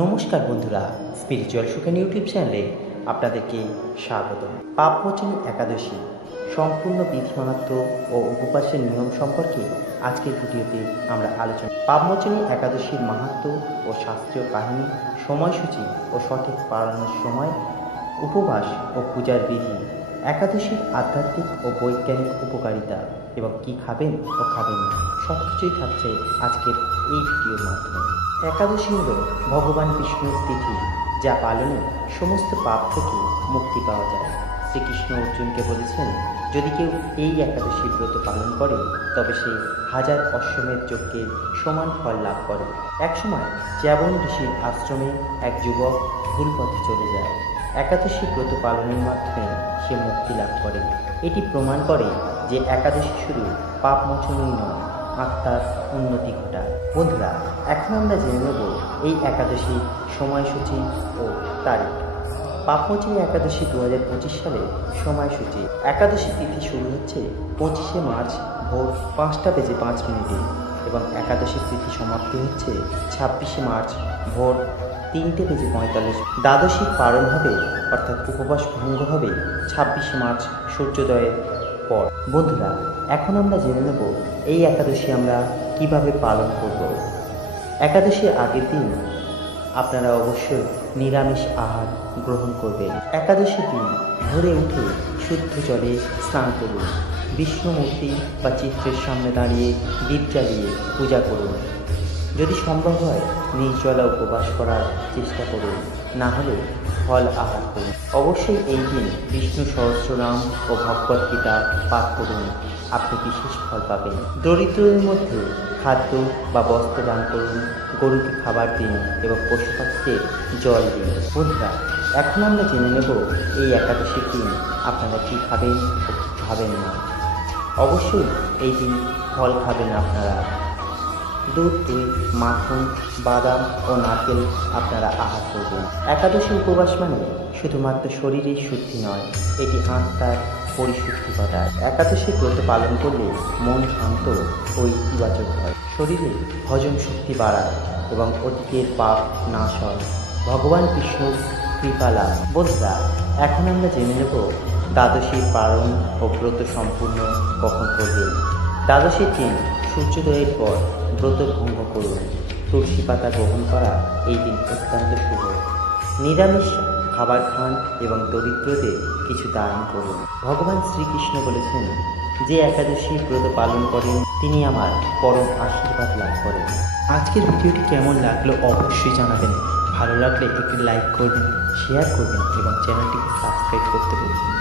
নমস্কার বন্ধুরা, spiritual Sukhen YouTube চ্যানেলে আপনাদেরকে স্বাগত। পাপমোচনী একাদশী সম্পূর্ণ বিধিমাহাত্ম্য ও উপবাসের নিয়ম সম্পর্কে আজকের ভিডিওতে আমরা আলোচনা। পাপমোচনী একাদশীর মাহাত্ম্য ও শাস্ত্রীয় কাহিনী, সময়সূচি ও সঠিক পালনের সময়, উপবাস ও পূজার বিধি, একাদশীর আধ্যাত্মিক ও বৈজ্ঞানিক উপকারিতা এবং কি খাবেন ও খাবেন না, সব কিছুই থাকছে আজকের এই ভিডিওর মাধ্যমে। একাদশী হল ভগবান বিষ্ণুর তিথি, যা পালনে সমস্ত পাপ থেকে মুক্তি পাওয়া যায়। শ্রীকৃষ্ণ অর্জুনকে বলেছেন, যদি কেউ এই একাদশী ব্রত পালন করে তবে সে 1000 অশ্বমেধ যজ্ঞের সমান ফল লাভ করে। একসময় চ্যবন ঋষির আশ্রমে এক যুবক ভুল পথে চলে যায়। একাদশী ব্রত পালনের মাধ্যমে সে মুক্তি লাভ করে। এটি প্রমাণ করে যে একাদশী শুধু পাপমোচনই নয়, আত্মার উন্নতি ঘটায়। বন্ধুরা, এখন আমরা জেনে নেব এই একাদশী সময়সূচি ও তারিখ। পাপমোচনী একাদশী 2025 সালে সময়সূচি। একাদশী তিথি শুরু হচ্ছে 25শে মার্চ ভোর 5:05 এবং একাদশী তিথি সমাপ্তি হচ্ছে 26শে মার্চ ভোর 3:45। দ্বাদশী পালন হবে, অর্থাৎ উপবাস ভঙ্গ হবে 26শে মার্চ সূর্যোদয়ের পর। বন্ধুরা, এখন আমরা জেনে নেব এই একাদশী আমরা কিভাবে পালন করব। একাদশীর আগের দিন আপনারা অবশ্যই নিরামিষ আহার গ্রহণ করবেন। একাদশীর দিন ভোরে উঠে শুদ্ধ জলে স্নান করুন। বিষ্ণু মূর্তি বা চিত্রের সামনে দাঁড়িয়ে দীপ জ্বালিয়ে পূজা করুন। যদি সম্ভব হয় নির্জলা উপবাস করার চেষ্টা করুন, না হলে ফল আহার করুন। অবশ্যই এই দিন বিষ্ণু সহস্রনাম ও ভগবদ্গীতা পাঠ করুন, আপনি বিশেষ ফল পাবেন। দরিদ্রদের মধ্যে খাদ্য বা বস্ত্র দান করুন, গরুকে খাবার দিন এবং পশু পাখিকে জল দিন। বন্ধুরা, এখন আমরা জেনে নেব এই একাদশীর দিন আপনারা কী খাবেন ও কী খাবেন না। অবশ্যই এই দিন ফল খাবেন আপনারা। দুধ, দই, মাখন, বাদাম ও নারকেল আপনারা আহার করবেন। একাদশী উপবাস মানে শুধুমাত্র শরীরের শুদ্ধি নয়, এটি আত্মার পরিশুদ্ধি ঘটায়। একাদশী ব্রত পালন করলে মন শান্ত ও ইতিবাচক হয়, শরীরে হজম শক্তি বাড়ায় এবং অতীতের পাপ নাশ হয়। ভগবান বিষ্ণুর কৃপা লাভ। বন্ধুরা, এখন আমরা জেনে নেব দ্বাদশীর পালন ও ব্রত সম্পূর্ণ কখন করবেন। দ্বাদশীর দিন সূর্যোদয়ের পর ব্রত ভঙ্গ করুন। তুলসী পাতা গ্রহণ করা এই দিন অত্যন্ত শুভ। নিরামিষ খাবার খান এবং দরিদ্রদের কিছু দান করুন। ভগবান শ্রীকৃষ্ণ বলেছেন, যে একাদশী ব্রত পালন করেন তিনি আমার পরম আশীর্বাদ লাভ করেন। আজকের ভিডিওটি কেমন লাগলো অবশ্যই জানাবেন। ভালো লাগলে একটি লাইক করবেন, শেয়ার করবেন এবং চ্যানেলটিকে সাবস্ক্রাইব করতে বলবেন।